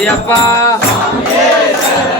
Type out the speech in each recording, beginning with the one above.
Viva! Viva!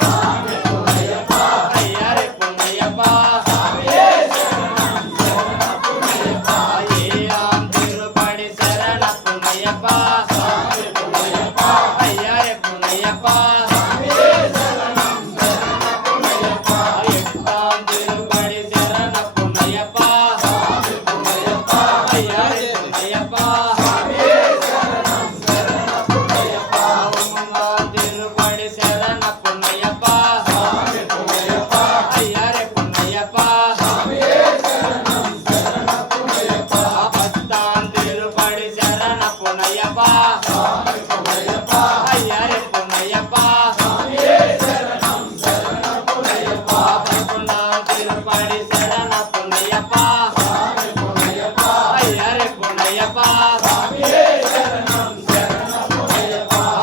Ayyappa.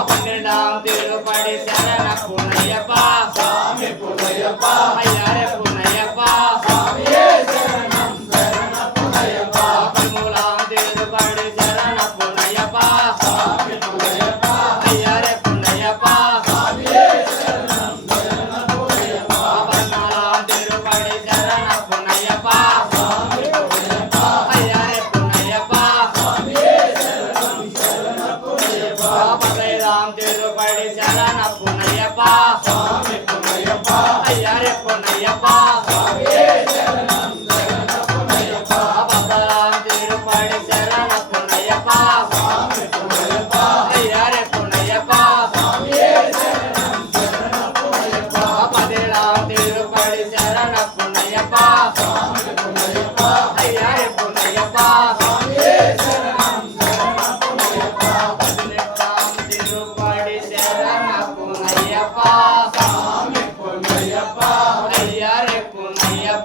பன்னெண்டாம் திருப்படி சரண புனையப்பா சாமி புனையப்பா ஐயா பொன்னையப்பா சாமி பொன்னையப்பா ஐயாரே பொன்னையப்பா சாமியே சரணம் சரண பொன்னையப்பா பதாம் திருப்படி